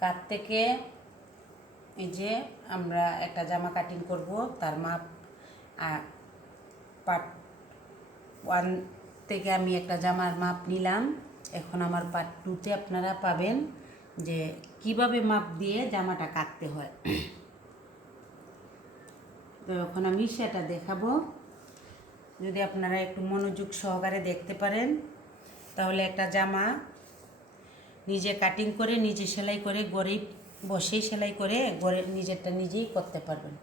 কাঁধ থেকে এই যে আমরা একটা জামা কাটিং করব, তার মাপ পার্ট 1 থেকে আমি একটা জামার মাপ নিলাম। এখন আমার পার্ট 2-তে আপনারা পাবেন যে কিভাবে মাপ দিয়ে জামাটা কাটতে হয়। তো এখন আমি সেটা দেখাবো। যদি আপনারা একটু মনোযোগ সহকারে দেখতে পারেন তাহলে একটা জামা নিজে কাটিং করে নিজে সেলাই করে ঘরেই বসেই সেলাই করে ঘরে নিজেরটা নিজেই করতে পারবেন,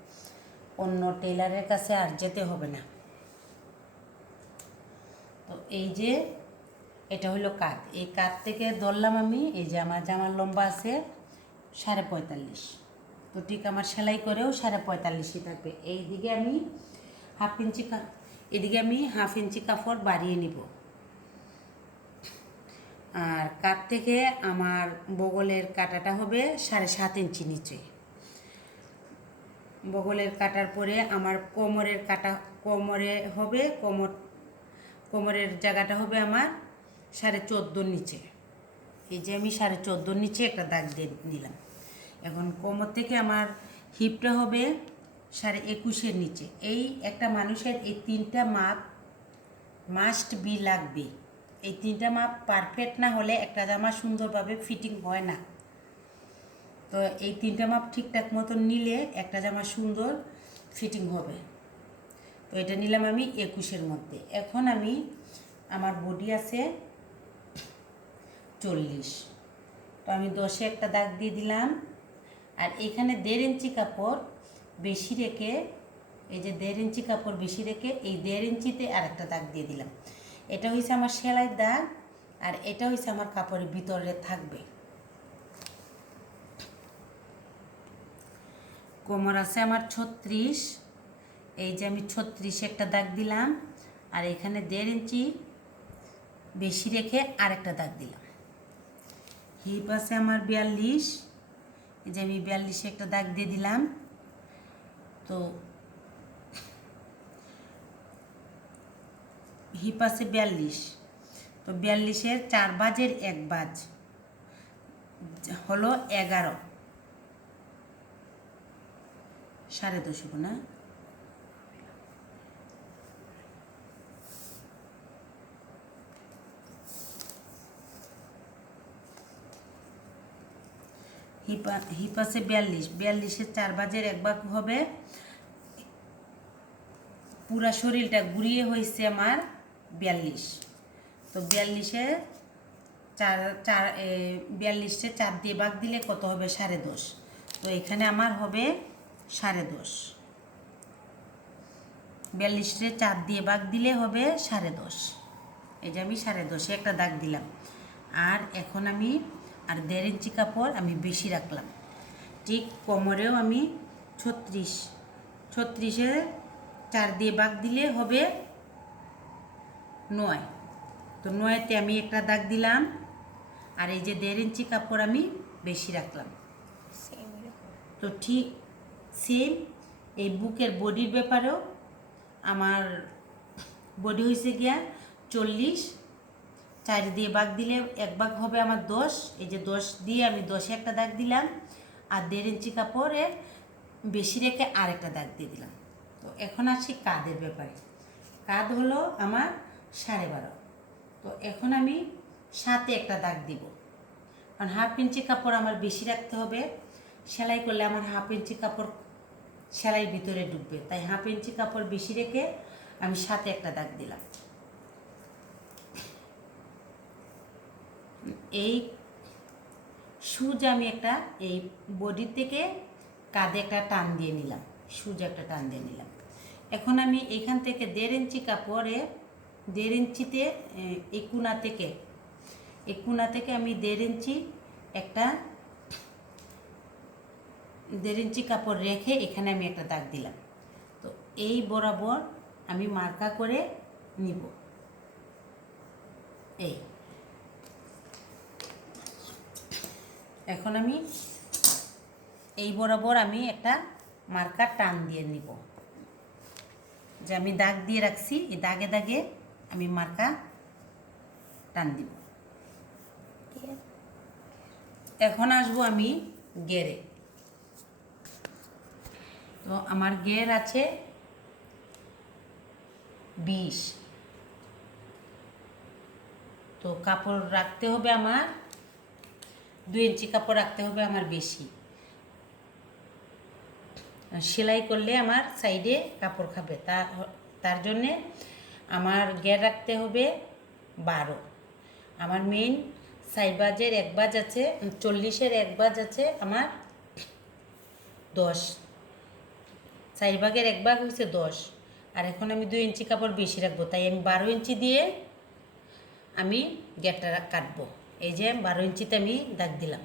অন্য টেলারের কাছে আর যেতে হবে না। তো এই যে এটা হলো কাঁধ, এই কাঁধ থেকে ধরলাম আমি। এই যে আমার জামার লম্বা আছে 45.5, তো ঠিক আমার সেলাই করেও 45.5 থাকবে। এইদিকে আমি এদিকে আমি হাফ ইঞ্চি কাপড় বাড়িয়ে নিব। আর কাঁধ থেকে আমার বগলের কাটাটা হবে 7.5 ইঞ্চি নিচে। বগলের কাটার পরে আমার কোমরের কাটা কোমরে হবে কোমরের জায়গাটা হবে আমার 14.5 নিচে। এই যে আমি 14.5 নিচে একটা দাগ দিয়ে নিলাম। এখন কোমর থেকে আমার হিপটা হবে 21.5 নিচে। এই একটা মানুষের এই 3টা মাপ মাস্ট বি লাগবে। এই 3টা মাপ পারফেক্ট না হলে একটা জামা সুন্দরভাবে ফিটিং হয় না। তো এই 3টা মাপ ঠিকঠাক মতন নিলে একটা জামা সুন্দর ফিটিং হবে। তো এটা নিলাম আমি 21-এর মধ্যে। এখন আমি আমার বডি আছে 40, তো আমি 10-এ একটা দাগ দিয়ে দিলাম। আর এখানে 1.5 ইঞ্চি কাপড় বেশি রেখে, এই যে 1.5 ইঞ্চি কাপড় বেশি রেখে এই 1.5 ইঞ্চিতে আর একটা দাগ দিয়ে দিলাম। এটা হয়েছে আমার সেলাইয়ের দাগ, আর এটা হয়েছে আমার কাপড়ের ভিতরে থাকবে। কোমর আছে আমার 36, এই যে আমি 36-এ একটা দাগ দিলাম। আর এখানে 1.5 ইঞ্চি বেশি রেখে আরেকটা দাগ দিলাম। হিপ আছে আমার 42, এই যে আমি 42-এ একটা দাগ দিয়ে দিলাম। তো হিপ আছে 42, তো 42-এর 4 ভাজের 1 ভাজ হলো 11, 10.5 না। হিপ আছে 42, 42-এর 4 ভাজের 1 ভাগ হবে, পুরা শরীরটা ঘুরিয়ে হয়েছে আমার 42। তো 42-এ 4 দিয়ে ভাগ দিলে কত হবে? 10.5। তো এখানে আমার হবে 10.5। 42-এ 4 দিয়ে ভাগ দিলে হবে 10.5। এই যে আমি 10.5-এ একটা দাগ দিলাম। আর এখন আমি আর 1.5 ইঞ্চি কাপড় আমি বেশি রাখলাম। ঠিক কোমরেও আমি 36-এ 4 দিয়ে ভাগ দিলে হবে 9। তো 9-তে আমি একটা দাগ দিলাম। আর এই যে 1.5 ইঞ্চি কাপড় আমি বেশি রাখলাম। তো ঠিক সেম এই বুকের বডির ব্যাপারেও আমার বডি হয়েছে গিয়া 40, 4 দিয়ে ভাগ দিলে 1 ভাগ হবে আমার 10। এই যে 10 দিয়ে আমি 10-এ একটা দাগ দিলাম। আর 1.5 ইঞ্চি কাপড়ে বেশি রেখে আরেকটা দাগ দিয়ে দিলাম। তো এখন আসি কাঁধের ব্যাপারে। কাঁধ হলো আমার 12.5। তো এখন আমি 7-এ একটা দাগ দিব, কারণ হাফ ইঞ্চি কাপড় আমার বেশি রাখতে হবে। সেলাই করলে আমার হাফ ইঞ্চি কাপড় সেলাইয়ের ভিতরে ঢুকবে, তাই হাফ ইঞ্চি কাপড় বেশি রেখে আমি 7-এ একটা দাগ দিলাম। এই সুজ আমি একটা এই বডি থেকে কাঁধে একটা টান দিয়ে নিলাম, সুজ একটা টান দিয়ে নিলাম। এখন আমি এখান থেকে 1.5 ইঞ্চি কাপড়ে 1.5 ইঞ্চিতে এই কোনা থেকে আমি 1.5 ইঞ্চি একটা 1.5 ইঞ্চি কাপড় রেখে এখানে আমি একটা দাগ দিলাম। তো এই বরাবর আমি মার্কা করে নিব। এই এখন আমি এই বরাবর আমি একটা মার্কার টান দিয়ে নিব, যে আমি দাগ দিয়ে রাখছি এই দাগে দাগে আমি মার্কা টান দিব। এখন আসবো আমি গেরে। তো আমার গের আছে 20। তো কাপড় রাখতে হবে আমার 2 ইঞ্চি কাপড় রাখতে হবে আমার বেশি। সেলাই করলে আমার সাইডে কাপড় খাবে, তার জন্যে আমার গের রাখতে হবে 12। আমার মেইন সাইবাজের 1 বাজ আছে, 40-এর 1 বাজ আছে আমার 10। সাইবাগের 1 ভাগ হচ্ছে 10। আর এখন আমি 2 ইঞ্চি কাপড় বেশি রাখবো, তাই আমি 12 ইঞ্চি দিয়ে আমি গেরটা কাটবো। এই যে 12 ইঞ্চিতে আমি দাগ দিলাম।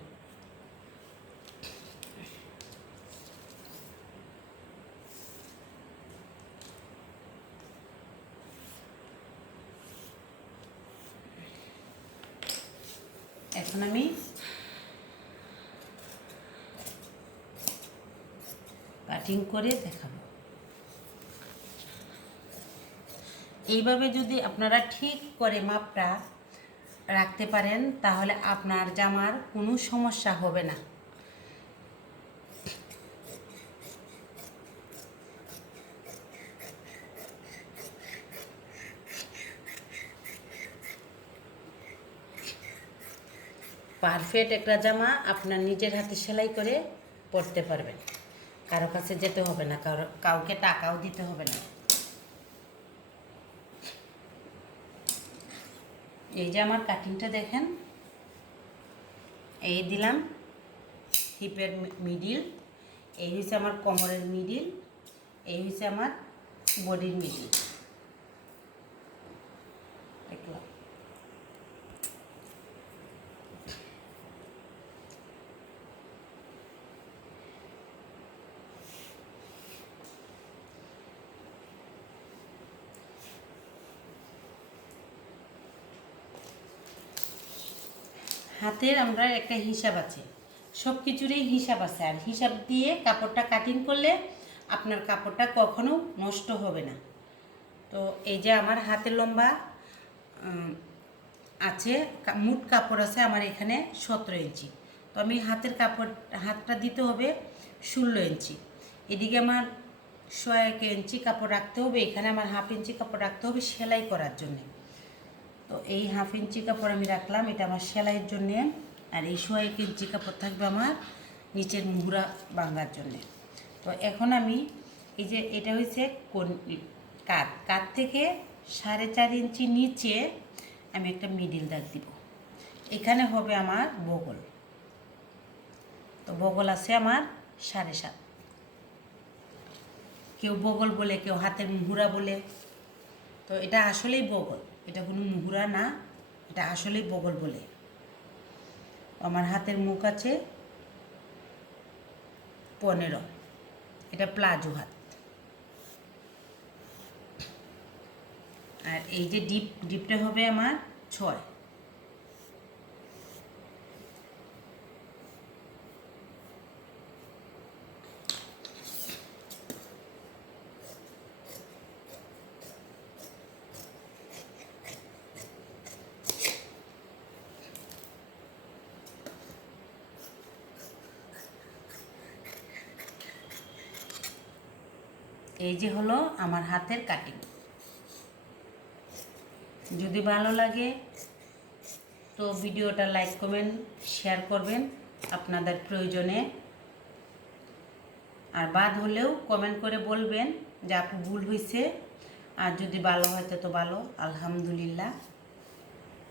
এখন আমি কাটিং করে দেখাবো। এইভাবে যদি আপনারা ঠিক করে মাপটা রাখতে পারেন তাহলে আপনার জামার কোনো সমস্যা হবে না। পারফেক্ট একটা জামা আপনার নিজের হাতে সেলাই করে পরতে পারবেন, কারো কাছে যেতে হবে না, কাউকে টাকাও দিতে হবে না। এই যে আমার কাটিংটা দেখেন, এই দিলাম হিপের মিডিল, এই হচ্ছে আমার কোমরের মিডিল, এই হচ্ছে আমার বডির মিডিল। দেখলাম হাতের আমরা একটা হিসাব আছে, সব কিছুরই হিসাব আছে, আর হিসাব দিয়ে কাপড়টা কাটিং করলে আপনার কাপড়টা কখনো নষ্ট হবে না। তো এই যে আমার হাতের লম্বা আছে, মুট কাপড় আছে আমার এখানে 17 ইঞ্চি। তো আমি হাতটা দিতে হবে 16 ইঞ্চি। এদিকে আমার 1 ইঞ্চি কাপড় রাখতে হবে, এখানে আমার 1/2 ইঞ্চি কাপড় রাখতে হবে সেলাই করার জন্যে। তো এই 1/2 ইঞ্চি কাপড় আমি রাখলাম, এটা আমার সেলাইয়ের জন্যে। আর এই 1 ইঞ্চি কাপড় থাকবে আমার নিচের মুহুরা বাঁধার জন্যে। তো এখন আমি এই যে এটা হচ্ছে কাত থেকে 4.5 ইঞ্চি নিচে আমি একটা মিডিল দাগ দিব। এখানে হবে আমার বগল। তো বগল আছে আমার 7.5। কেউ বগল বলে, কেউ হাতের মুহুরা বলে। তো এটা আসলেই বগল, এটা কোনো মুহুরা না, এটা আসলেই বগল বলে। আমার হাতের মুখ আছে 15, এটা প্লাজো হাত। আর এই যে ডিপটা হবে আমার 6। এই যে হলো আমার হাতের কাটিং। যদি ভালো লাগে তো ভিডিওটা লাইক কমেন্ট শেয়ার করবেন আপনাদের প্রয়োজনে। আর বাদ হলেও কমেন্ট করে বলবেন যে আপু ভুল হয়েছে, আর যদি ভালো হয় তো ভালো, আলহামদুলিল্লাহ।